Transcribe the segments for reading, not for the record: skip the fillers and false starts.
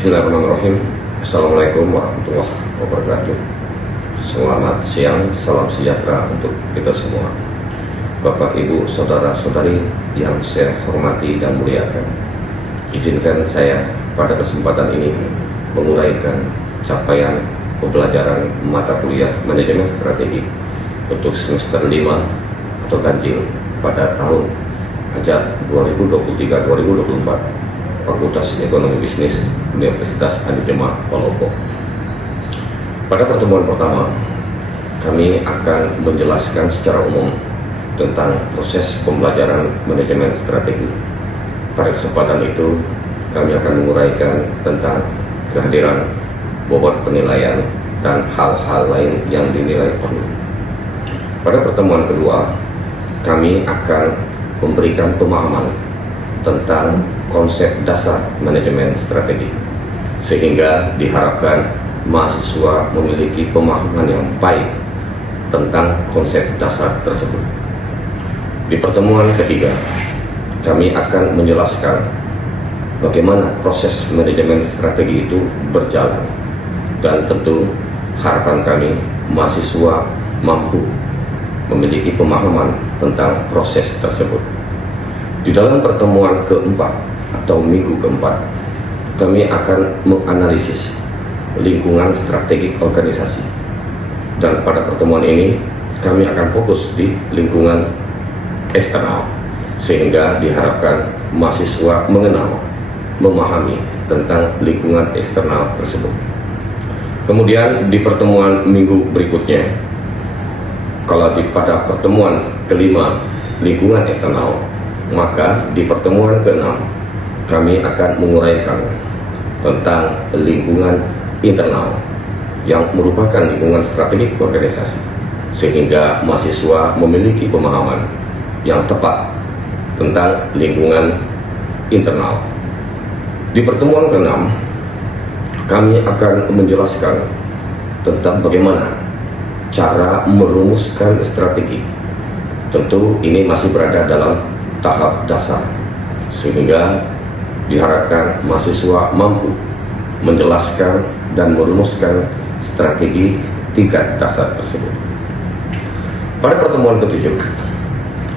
Bismillahirrahmanirrahim. Assalamualaikum warahmatullahi wabarakatuh. Selamat siang, salam sejahtera untuk kita semua. Bapak, Ibu, Saudara-saudari yang saya hormati dan muliakan, izinkan saya pada kesempatan ini menguraikan capaian pembelajaran mata kuliah manajemen strategi untuk semester 5 atau ganjil pada tahun ajar 2023-2024 Fakultas Ekonomi Bisnis Universitas Adi Jemaah Palopo. Pada pertemuan pertama, kami akan menjelaskan secara umum tentang proses pembelajaran manajemen strategi. Pada kesempatan itu, kami akan menguraikan tentang kehadiran bobot penilaian dan hal-hal lain yang dinilai perlu. Pada pertemuan kedua, kami akan memberikan pemahaman tentang konsep dasar manajemen strategi, sehingga diharapkan mahasiswa memiliki pemahaman yang baik tentang konsep dasar tersebut. Di pertemuan ketiga, kami akan menjelaskan bagaimana proses manajemen strategi itu berjalan, dan tentu harapan kami mahasiswa mampu memiliki pemahaman tentang proses tersebut. Di dalam pertemuan keempat atau minggu keempat, kami akan menganalisis lingkungan strategik organisasi, dan pada pertemuan ini kami akan fokus di lingkungan eksternal, sehingga diharapkan mahasiswa mengenal, memahami tentang lingkungan eksternal tersebut. Kemudian di pertemuan minggu berikutnya, kalau pada pertemuan kelima lingkungan eksternal, maka di pertemuan keenam kami akan menguraikan tentang lingkungan internal yang merupakan lingkungan strategik organisasi, sehingga mahasiswa memiliki pemahaman yang tepat tentang lingkungan internal. Di pertemuan keenam, kami akan menjelaskan tentang bagaimana cara merumuskan strategi. Tentu ini masih berada dalam tahap dasar, sehingga diharapkan mahasiswa mampu menjelaskan dan merumuskan strategi tingkat dasar tersebut. Pada pertemuan ketujuh,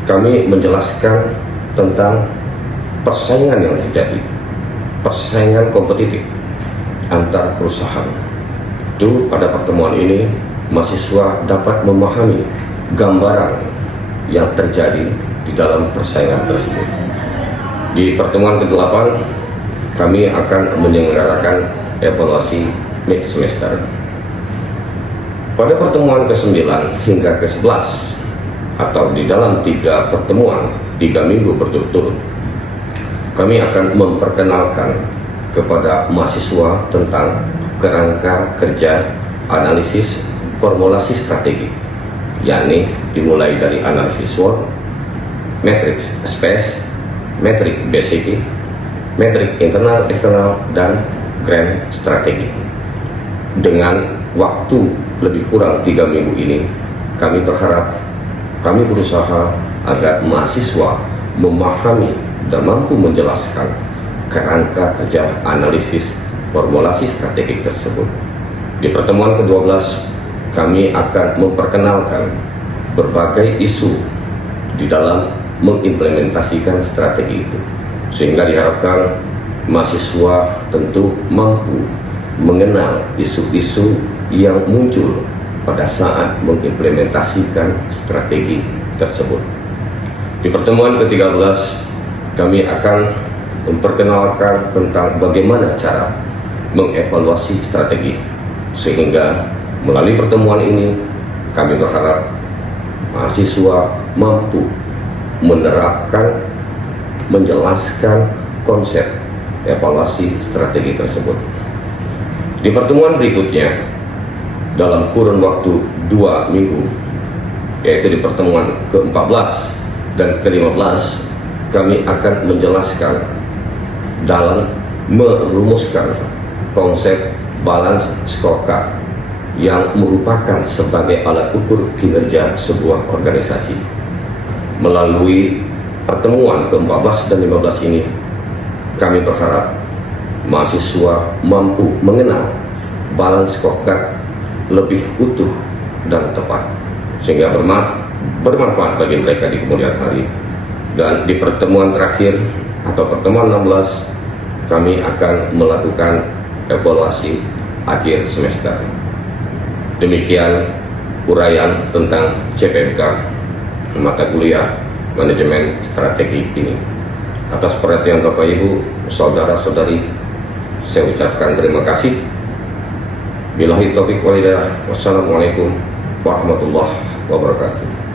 kami menjelaskan tentang persaingan yang terjadi, persaingan kompetitif antar perusahaan. Itu pada pertemuan ini mahasiswa dapat memahami gambaran yang terjadi di dalam persaingan tersebut. Di pertemuan ke-8, kami akan menyelenggarakan evaluasi mid semester. Pada pertemuan ke-9 hingga ke-11 atau di dalam 3 pertemuan 3 minggu berturut-turut, kami akan memperkenalkan kepada mahasiswa tentang kerangka kerja analisis formulasi strategi, yakni dimulai dari analisis SWOT, matriks space, metrik basic, metrik internal eksternal, dan grand strategi. Dengan waktu lebih kurang 3 minggu ini, kami berharap, kami berusaha agar mahasiswa memahami dan mampu menjelaskan kerangka kerja analisis formulasi strategik tersebut. Di pertemuan ke-12, kami akan memperkenalkan berbagai isu di dalam mengimplementasikan strategi itu, sehingga diharapkan mahasiswa tentu mampu mengenal isu-isu yang muncul pada saat mengimplementasikan strategi tersebut. Di pertemuan ke-13, kami akan memperkenalkan tentang bagaimana cara mengevaluasi strategi, sehingga melalui pertemuan ini kami berharap mahasiswa mampu menerapkan, menjelaskan konsep evaluasi strategi tersebut. Di pertemuan berikutnya, dalam kurun waktu 2 minggu, yaitu di pertemuan ke-14 dan ke-15, kami akan menjelaskan dalam merumuskan konsep balance scorecard yang merupakan sebagai alat ukur kinerja sebuah organisasi. Melalui pertemuan ke-14 dan 15 ini, kami berharap mahasiswa mampu mengenal balance scorecard lebih utuh dan tepat, sehingga bermanfaat bagi mereka di kemudian hari. Dan di pertemuan terakhir atau pertemuan 16, kami akan melakukan evaluasi akhir semester. Demikian uraian tentang CPMK mata kuliah manajemen strategi ini. Atas perhatian Bapak Ibu, saudara-saudari, saya ucapkan terima kasih. Billahi taufiq wal hidayah. Wassalamualaikum warahmatullahi wabarakatuh.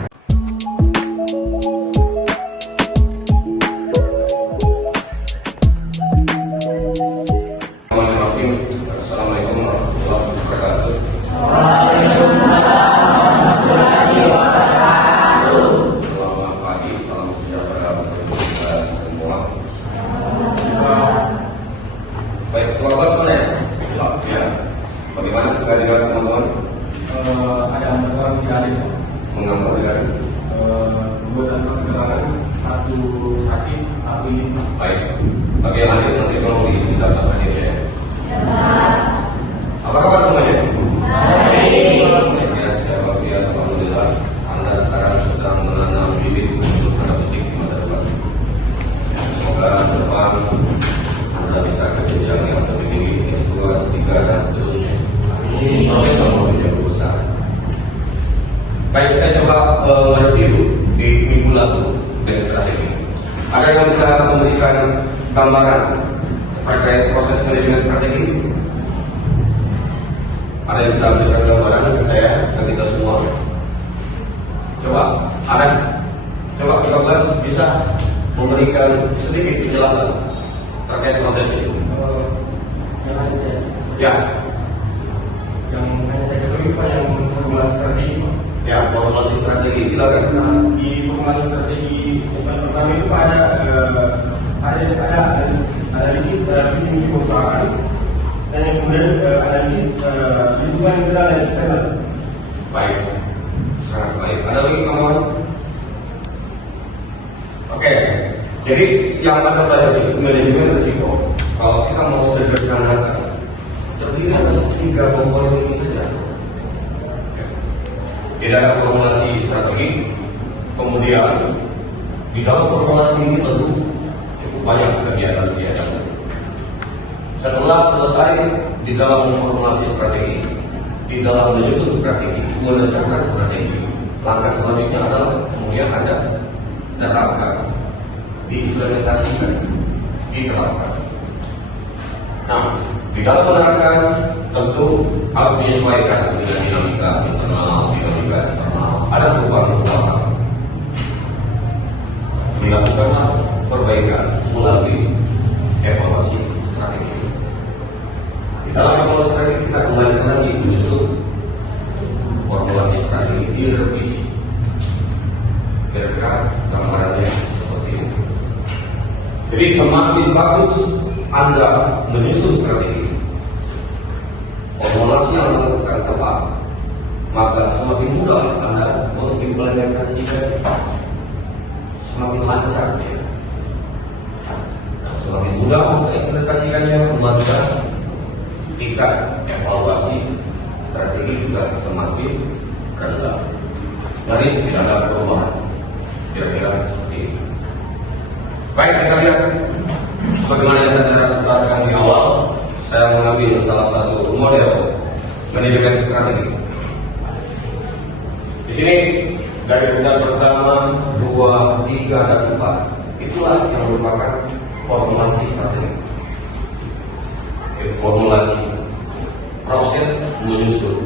Assalamualaikum warahmatullahi wabarakatuh. Selamat pagi, salam sejahtera untuk kita semua. Baik, keluar kelas mana ya? Ya. Bagaimana kehadiran teman-teman? Ada teman-teman di hari Mengapa dengan dua tanpa kendaraan, satu sakit, satu ini. baik? Tapi yang hadir nanti mau diisi data hadirnya ya. Apa kabar semuanya? Baik. Ya, saya Bakrian, alhamdulillah Anda sekarang sedang menanam bibit untuk mendidik di masa depan. Semoga ke depan Anda bisa ke jenjang yang lebih tinggi, S2, S3 dan seterusnya. Amin. Semua menjadi besar. Baik, saya coba review di minggu lalu dan strategi. Ada yang bisa memberikan gambaran terkait proses manajemen strategi? Ada yang bisa memberikan gambaran ke saya dan kita semua? Coba, ada? Coba 13 bisa memberikan sedikit penjelasan terkait proses itu? Yang ada saya, Ya, yang hanya saya ketahui Pak, yang formulasi strategi Pak. ya, formulasi strategi silakan. Nah, di formulasi strategi yang pertama itu Pak, ada analisis visi perusahaan, dan yang kemudian analisis lingkungan internal dan eksternal. Baik, sangat baik. Ada lagi kawan? Oke, jadi yang ada tadi manajemen risiko. Kalau kita mau sederhanakan, terdiri atas 3 komponen ini saja. Tidak ada formulasi strategi. Kemudian di dalam formulasi ini tentu cukup banyak kegiatan-kegiatan. Setelah selesai di dalam formulasi strategi, di dalam menyusun strategi, merencanakan strategi, langkah selanjutnya adalah kemudian ada terapkan, diimplementasikan, diterapkan. Nah, di dalam menerapkan tentu harus menyesuaikan dengan dinamika internal, dinamika eksternal. Ada perubahan-perubahan. Dilakukanlah perbaikan melalui evaluasi strategi. Di dalam evaluasi strategi kita kembalikan lagi menyusun formulasi strategi, direvisi. Kira-kira gambarannya seperti ini. Jadi semakin bagus Anda menyusun strategi, formulasi yang dilakukan tepat, maka semakin mudah Anda mengimplementasikan, semakin lancar ya. Nah, semakin mudah mengimplementasikannya, maka tingkat evaluasi strategi juga semakin rendah. Nyaris tidak ada perubahan. Kira-kira seperti ini. Baik, kita lihat bagaimana yang kita katakan di awal. Saya mengambil salah satu model manajemen strategi. Di sini dari urutan pertama, 2, 3, dan 4 itulah yang merupakan formulasi strategi. Formulasi, proses menyusun,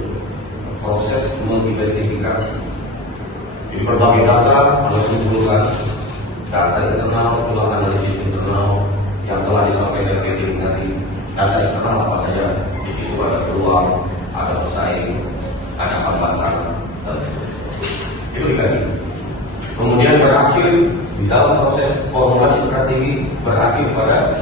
proses mengidentifikasi. Jadi berbagai data harus dikumpulkan, data internal, pula analisis internal yang telah disampaikan Kevin tadi. Data eksternal apa saja? Di situ ada peluang, ada pesaing, ada hambatan, dan seterusnya. Itu tadi. Kemudian berakhir di dalam proses formulasi strategi, berakhir pada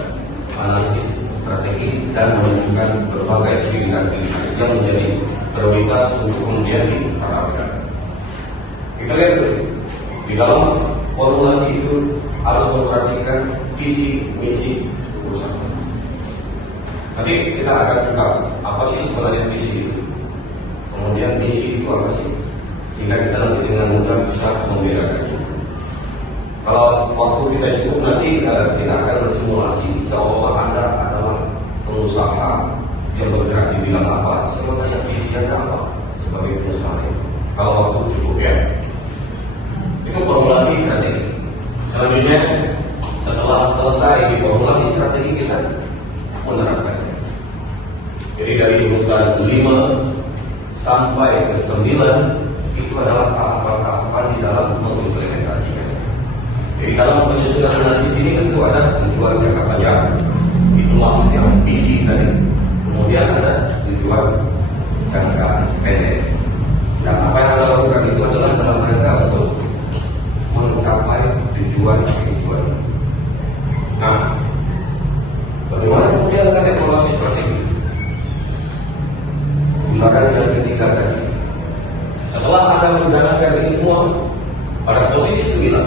analisis strategi dan menunjukkan berbagai pilihan-pilihan yang menjadi prioritas untuk kemudian diterapkan. Kita lihat di dalam formulasi itu harus memperhatikan visi misi perusahaan. Nanti kita akan buka apa sih sebenarnya visi itu, kemudian misi itu apa sih, sehingga kita nanti dengan mudah bisa membedakannya. Kalau waktu kita cukup nanti kita akan bersimulasi seolah Anda adalah pengusaha yang bergerak di bidang apa, sebenarnya visinya apa sebagai pengusaha. Kalau waktu cukup ya, itu formulasi strategi. Selanjutnya setelah selesai di formulasi strategi kita menerapkan. Jadi dari urutan 5 sampai ke 9 itu adalah tahapan-tahapan di dalam mengimplementasikan. Jadi dalam penyusunan analisis ini tentu ada tujuan jangka panjang, itulah yang visi tadi. Kemudian ada tujuan jangka pendek. Dan apa yang Anda lakukan itu adalah dalam rangka untuk mencapai tujuan. Nah, bagaimana kemudian akan evaluasi strategi? Gunakan yang ketiga tadi. Setelah Anda menjalankan ini semua, pada posisi 9,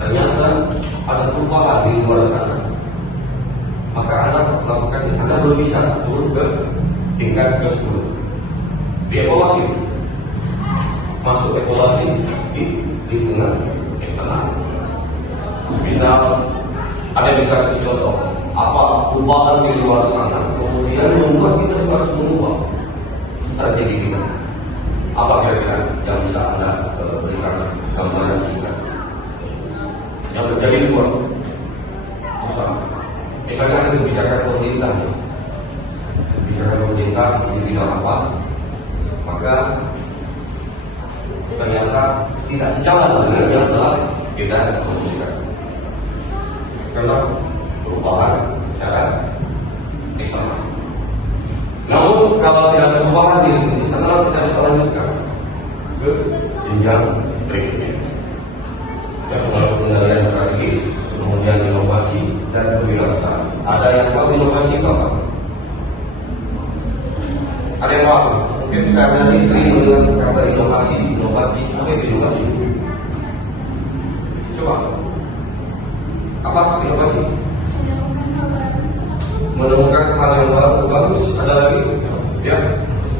ternyata ada perubahan di luar sana. Maka Anda lakukan, Anda belum bisa turun ke tingkat ke-10. Dievaluasi, masuk evaluasi di lingkungan eksternal. Misal, ada yang bisa kasih contoh, apa perubahan di luar sana kemudian membuat kita juga harus mengubah strategi kita. Apa kira-kira yang bisa Anda berikan gambaran singkat yang terjadi di luar usaha? Misalnya ada kebijakan pemerintah, di bidang apa, maka ternyata tidak sejalan dengan yang telah kita komunikasikan. Karena perubahan secara eksternal. Namun kalau tidak ada perubahan di eksternal, kita bisa lanjutkan ke jenjang berikutnya. Yang mengenai pengendalian strategis, kemudian inovasi dan kewirausahaan. Ada yang tahu inovasi apa? Ada yang tahu? Mungkin saya nanti sering mendengar kata inovasi, apa itu inovasi? Coba. Apa inovasi? Menemukan hal yang baru, bagus. Ada lagi? Ya.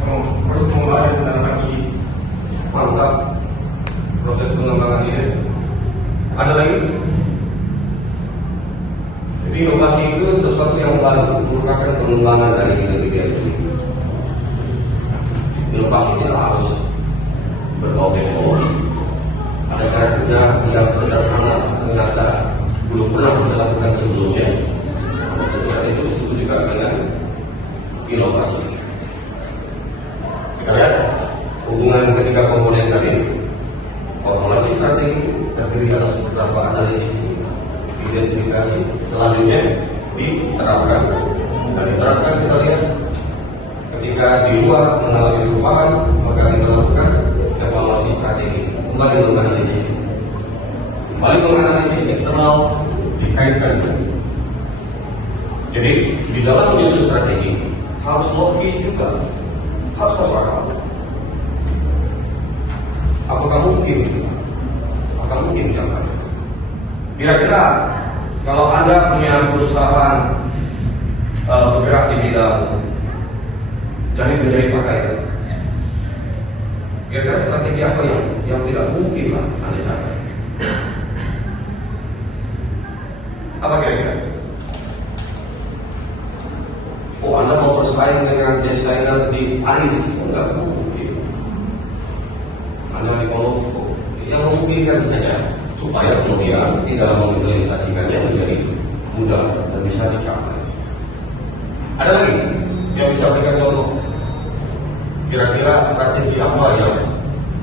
Proses pengembangan dan penanaman ide. Mantap. Proses pengembangan ide. Ada lagi? Jadi inovasi itu sesuatu yang baru, merupakan pengembangan dari ide-ide itu. Inovasi tidak harus berbau teknologi. Ada cara kerja yang sederhana, ternyata belum pernah dilakukan sebelumnya. Itu disebut juga dengan inovasi. Kita lihat hubungan ketiga komponen tadi. Formulasi strategi terdiri atas beberapa analisis, identifikasi, selanjutnya diterapkan. Dan diterapkan kita lihat ketika di luar mengalami perubahan, maka kita lakukan evaluasi strategi. Kembali ke analisis. Kembali ke analisis eksternal dikaitkan. Jadi di dalam menyusun strategi harus logis juga, harus masuk akal. Apakah mungkin? Apakah mungkin jangan? Kira-kira kalau Anda punya perusahaan bergerak di bidang jahit pakaian, kira-kira strategi apa yang tidak mungkin lah Anda capai? Apa kira-kira? Oh, Anda mau bersaing dengan desainer di Paris? Enggak mungkin. Anda di Kolombo, yang memungkinkan saja supaya kemudian di dalam mengimplementasikannya menjadi mudah dan bisa dicapai. Ada lagi yang bisa berikan contoh? Kira-kira strategi apa yang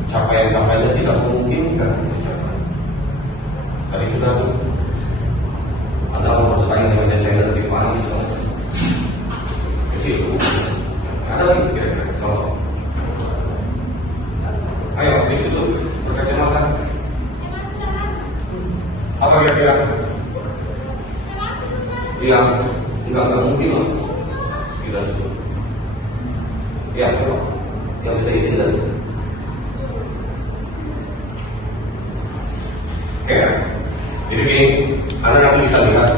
capaian-capaiannya tidak memungkinkan dicapai? Tadi sudah tuh, Anda mau bersaing dengan desainer di Paris, kecil. Ada lagi kira-kira contoh? Ayo, di situ berkacamata. Apa kira-kira? Yang enggak mungkin lah kita susun. Ya, coba. Yang kita isi tadi. Oke, jadi gini, Anda nanti bisa lihat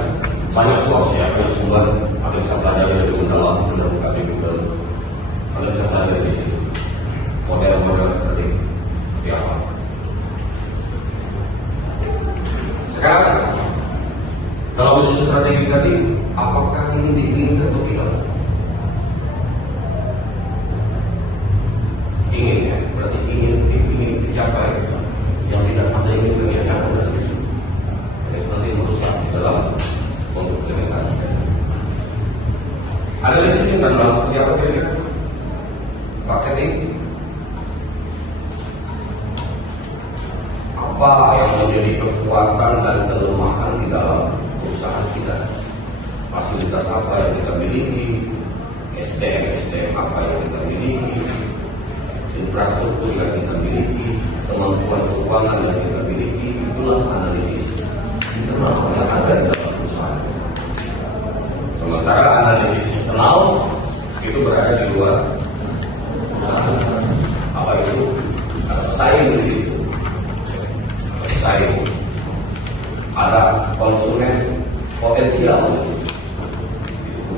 banyak source ya, banyak sumber. Anda bisa belajar dari Gundala, apa yang menjadi kekuatan dan kelemahan di dalam perusahaan kita, fasilitas apa yang kita miliki, SDM apa yang kita miliki, infrastruktur yang kita miliki, kemampuan keuangan yang kita miliki. Itulah analisis internal yang ada di dalam perusahaan. Sementara analisis eksternal itu berada di luar perusahaan. Apa itu? Ada pesaing di situ, ada pesaing, ada konsumen potensial, itu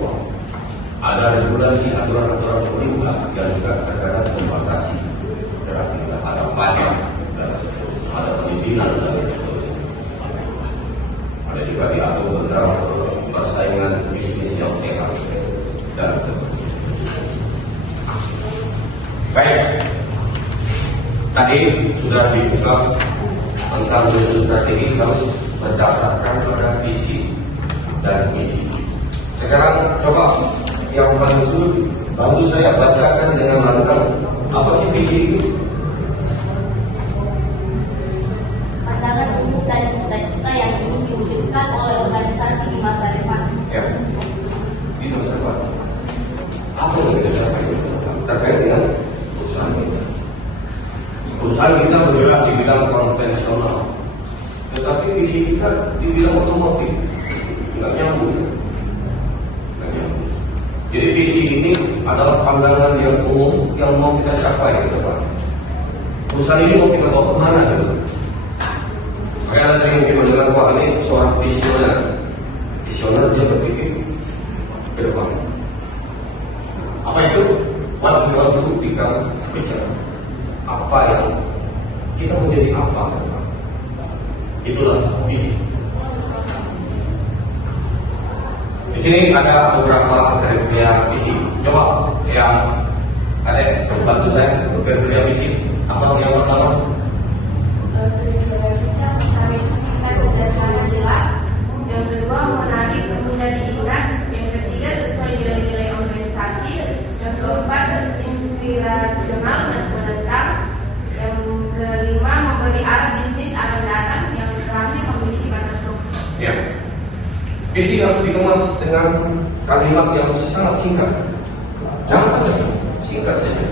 ada regulasi, aturan-aturan pemerintah yang juga terkadang membatasi gerak kita, ada pajak dan seterusnya, ada perizinan dan seterusnya, ada juga diatur tentang persaingan bisnis yang sehat dan seterusnya. Baik, tadi sudah dibuka tentang menyusun strategi harus berdasarkan pada visi dan misi. Sekarang coba yang menyusun, bantu saya bacakan dengan lantang apa sih visi itu? Pandangan umum dan cita-cita yang ingin diwujudkan oleh organisasi di masa depan. Ya, di masa depan. Apa yang kita capai terkait dengan perusahaan kita? Perusahaan kita bergerak di bidang konvensional, tetapi visi kita di bidang otomotif nggak nyambung. Jadi visi ini adalah pandangan yang umum yang mau kita capai ke depan. Perusahaan ini mau kita bawa kemana gitu? Makanya sering mungkin mendengar, wah ini seorang visioner. Visioner dia berpikir ke depan. Apa itu? What we want to become future. Apa yang kita menjadi apa? Itulah visi. Di sini ada beberapa kriteria visi. Coba yang ada bantu saya kriteria visi. Apa yang pertama? Kriteria visi yang pertama itu singkat, sederhana, jelas. Yang kedua menarik, mudah diingat. Yang ketiga sesuai nilai-nilai organisasi. Yang keempat inspirasional dan menentang. Yang kelima memberi arah bisnis akan datang. Yang terakhir memiliki batas waktu. Ya. Visi harus dikemas dengan kalimat yang sangat singkat. Jangan panjang, singkat saja.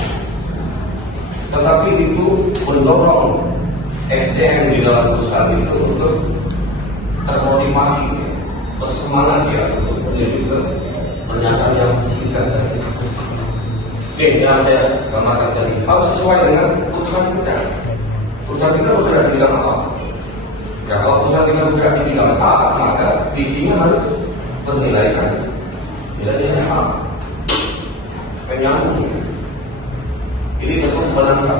Tetapi itu mendorong SDM di dalam perusahaan itu untuk termotivasi, bersemangat ya untuk menuju ke pernyataan yang singkat tadi. Oke, yang saya gambarkan tadi harus sesuai dengan perusahaan kita. Perusahaan kita bergerak di bidang apa? Ya, kalau perusahaan kita bergerak di bidang A, maka visinya harus bernilai kan? Nilainya sama, penyambung. Ini tentu sebenarnya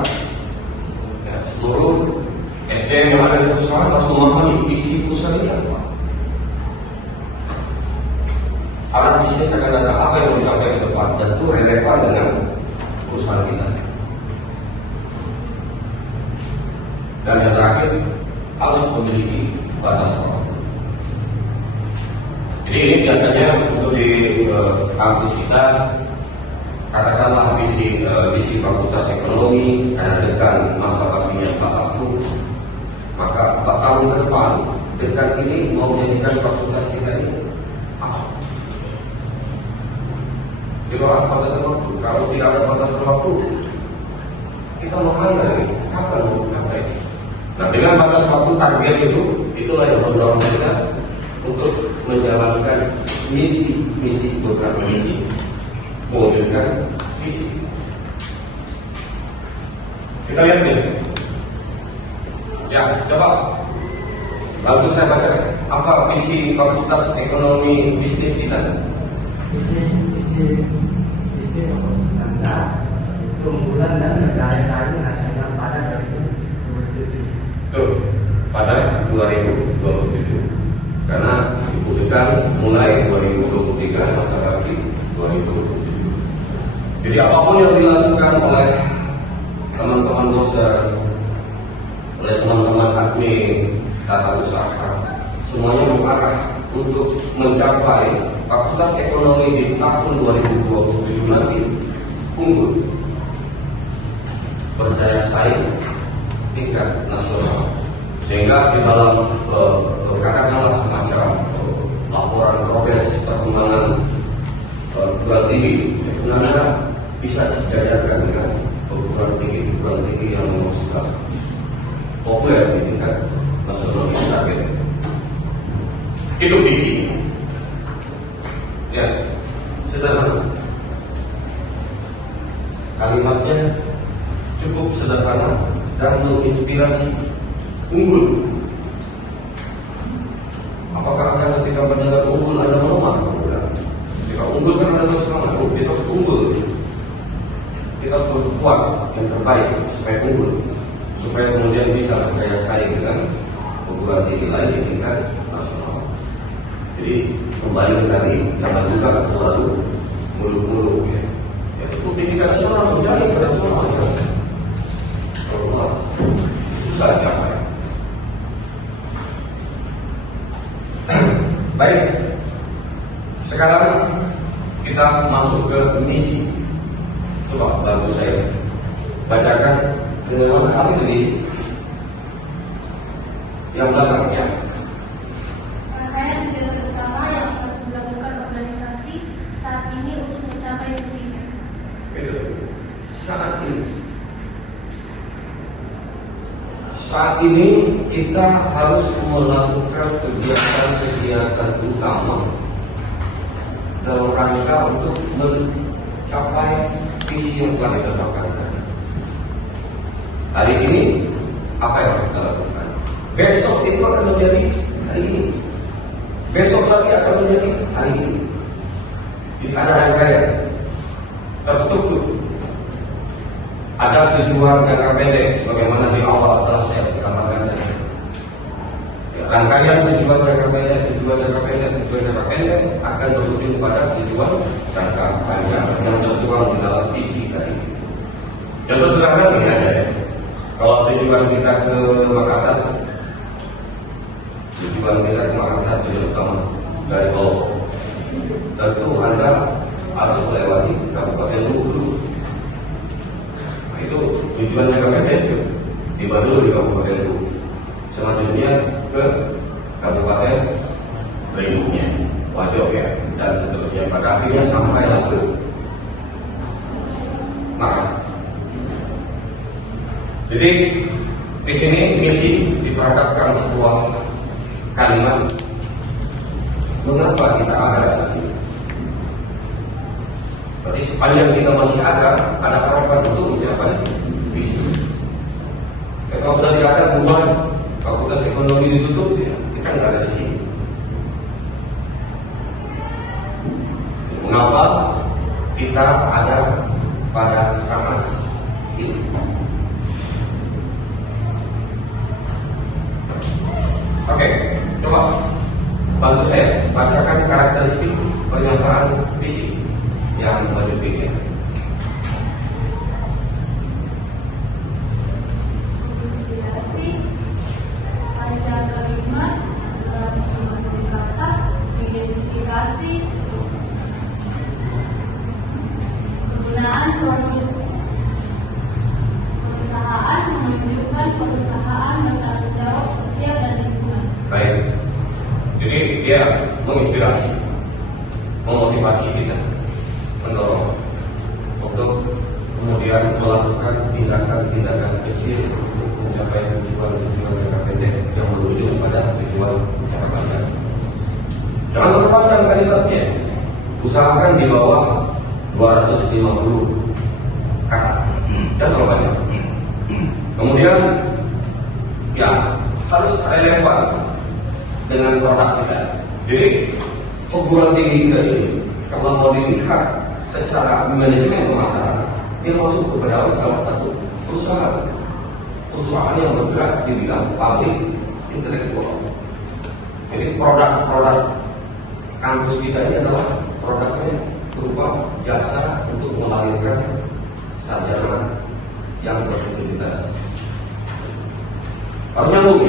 ya, seluruh SDM yang ada di perusahaan harus memahami visi perusahaan ini apa. Arah bisnis akan datang apa yang dicapai ke depan, tentu relevan dengan perusahaan kita. Dan yang terakhir harus memiliki batas waktu. Jadi ini biasanya untuk di kampus kita, katakanlah visi fakultas ekonomi karena dekat masa baktinya Pak Afru, maka 4 tahun ke depan dekat ini mau menjadikan fakultas kita ini apa? Di luar batasan waktu. Kalau tidak ada batasan waktu, kita mau mana? Kapan mau capai? Nah, dengan batas waktu target itu, itulah yang mendorong kita untuk menjalankan misi beberapa misi, mewujudkan visi. Kita lihat nih. Ya, coba. Lalu saya baca apa visi Fakultas Ekonomi Bisnis kita? Visi Anda keunggulan dan daya tarik nasional pada 2027. Tuh, pada 2027. Karena dibutuhkan mulai 2023 masa bakti 2027. Jadi apapun yang dilakukan oleh teman-teman dosen, oleh teman-teman admin, tata usaha, semuanya mengarah untuk mencapai Fakultas Ekonomi di tahun 2027 nanti unggul, berdaya saing tingkat nasional Sehingga di dalam katakanlah semacam laporan progres perkembangan perguruan tinggi, sebenarnya bisa disejajarkan dengan perguruan tinggi yang memang sudah populer di tingkat nasional di target. Hidup di sini, ya sederhana. Kalimatnya cukup sederhana dan menginspirasi. Unggul. Apakah Anda ketika mendengar unggul Anda melemah? Ketika unggul kan Anda terus semangat. Kita harus unggul. Kita harus berbuat yang terbaik supaya unggul, supaya kemudian bisa berjaya saing dengan perguruan tinggi lain di tingkat nasional. Jadi kembali ke tadi, jangan juga terlalu muluk-muluk ya. Itu di tingkat nasional menjadi nasional ya. Terus susah dicapai. Baik, sekarang kita masuk ke misi. Coba bantu saya bacakan dengan kami misi yang belakangnya. Rangkaian kegiatan utama yang harus dilakukan organisasi saat ini untuk mencapai misinya. Saat ini kita harus melakukan kegiatan utama dalam rangka untuk mencapai visi yang telah ditetapkan. Hari ini apa yang kita lakukan? Besok itu akan menjadi hari ini. Besok lagi akan menjadi hari ini. Jadi ada rangkaian terstruktur. Ada tujuan jangka pendek sebagaimana di awal telah saya sampaikan. Rangkaian tujuan jangka pendek akan berujung pada tujuan jangka panjang yang tertuang di dalam visi tadi. Contoh sederhana ini ada ya. Kalau tujuan kita ke Makassar, tujuan utama dari Lombok, tentu Anda harus melewati Kabupaten Luwu dulu. Itu tujuan jangka pendek tiba dulu di Kabupaten Luwu, selanjutnya ke Kabupaten berikutnya Wajo ya, dan seterusnya pada akhirnya sampai ke Makassar. Jadi di sini misi diperhadapkan sebuah kalimat, mengapa kita ada saat ini? Tapi sepanjang kita masih ada harapan untuk mencapai visi. Kalau sudah tidak ada bubar, fakultas ekonomi ditutup, ya, kita nggak ada di sini. Mengapa kita ada pada saat ini? Oke, coba bantu saya bacakan karakteristik pernyataan visi yang berikutnya. Inspirasi, panjang kalimat, 250 kata, identifikasi, penggunaan produk perusahaan menunjukkan perusahaan bertanggung jawab sosial dan lingkungan. Baik, jadi dia menginspirasi, memotivasi kita, mendorong untuk kemudian melakukan tindakan-tindakan kecil untuk mencapai tujuan-tujuan jangka pendek yang berujung pada tujuan jangka panjang. Jangan terpanjang kalimatnya, usahakan di bawah 250 kata, jangan terlalu banyak. Kemudian ya harus relevan dengan produk kita. Jadi perguruan tinggi kita ini kalau mau dilihat secara manajemen pemasaran, dia masuk kepada salah satu perusahaan yang bergerak di bidang pabrik intelektual. Jadi produk-produk kampus kita ini adalah produknya berupa jasa untuk melahirkan sarjana yang berintegritas. Harus nyambung.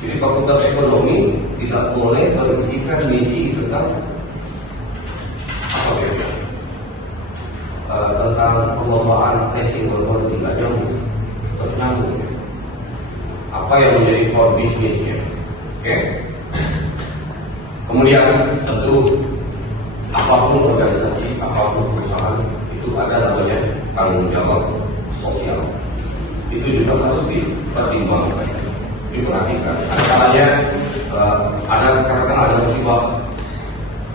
Jadi fakultas ekonomi tidak boleh berisikan misi tentang apa ya? Tentang pengelolaan testing berbuat tidak nyambung, terus nyambung. Apa apa yang menjadi core bisnisnya. Oke. Kemudian tentu apapun organisasi, apapun perusahaan itu ada namanya tanggung jawab sosial. Itu juga harus dipertimbangkan, diperhatikan. Kalanya ada katakan ada musibah,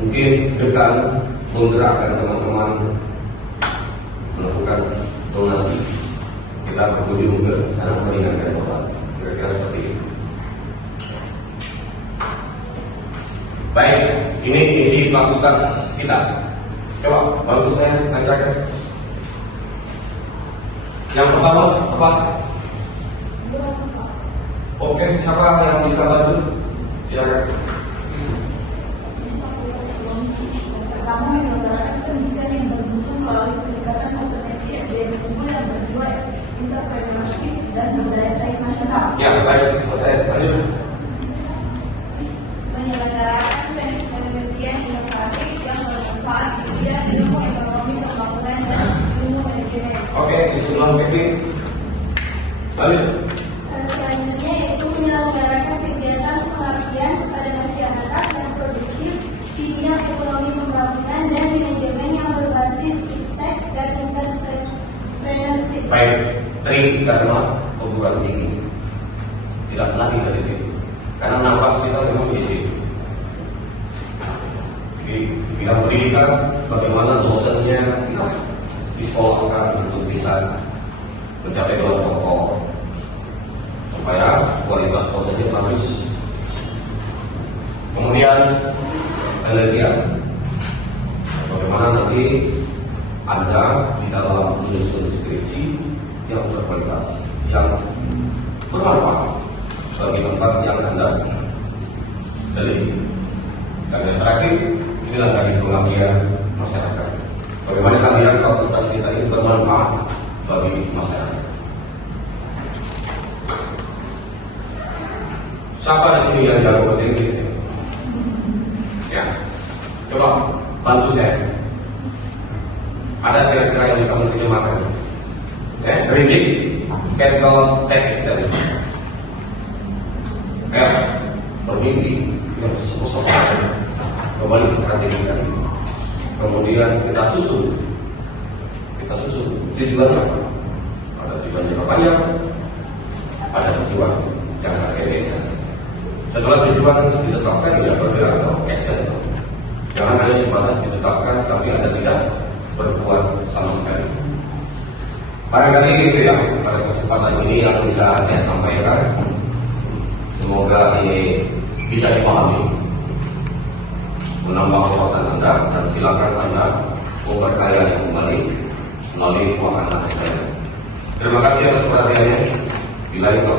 mungkin dengan menggerakkan teman-teman melakukan donasi, kita berkunjung ke sana meringankan orang, kira-kira seperti itu. Baik, ini isi fakultas kita. Coba bantu saya bacakan. Yang pertama apa? Oke, siapa yang bisa bantu? Silakan. Pertama, menyelenggarakan pendidikan yang bermutu melalui peningkatan kompetensi SDM unggul yang berjiwa entrepreneurship dan berdaya saing nasional. Ya, baik, selesai. Lanjut. Menyelenggarakan penelitian inovatif yang bermanfaat di bidang ilmu ekonomi pembangunan dan ilmu manajemen. Oke, disuruh Kevin. Lanjut. Selanjutnya yaitu menyelenggarakan kegiatan pengabdian kepada masyarakat yang produktif di bidang ekonomi pembangunan dan manajemen yang berbasis iptek dan entrepreneurship. Baik, tri karena perguruan tinggi. Tidak lagi dari situ. Karena nafas kita memang di situ. Di bidang pendidikan, bagaimana dosennya ya, disekolahkan untuk bisa mencapai gelar pokok supaya kualitas dosennya bagus. Kemudian penelitian, bagaimana nanti Anda di dalam menyusun skripsi yang berkualitas, yang bermanfaat bagi tempat yang Anda teliti. Dan yang terakhir, inilah dari pengabdian masyarakat. Bagaimana kehadiran fakultas kita ini bermanfaat bagi masyarakat. Siapa di sini yang jago bahasa Inggris? Ya, coba bantu saya. Ada kira-kira yang bisa menerjemahkan? Reading, samples, text, extend. Bermimpi yang sosok-sosok kembali strategikan. Kemudian kita susun tujuannya. Ada tujuan jangka panjang, ada tujuan jangka pendek. Setelah tujuan ditetapkan, ya bergerak atau action. Jangan hanya sebatas ditetapkan, tapi Anda tidak berbuat sama sekali. Barangkali itu ya pada kesempatan ini yang bisa saya sampaikan. Semoga ini bisa dipahami, menambah wawasan Anda, dan silakan Anda memperkaya kembali melalui wahana. Terima kasih atas perhatiannya. Bila itu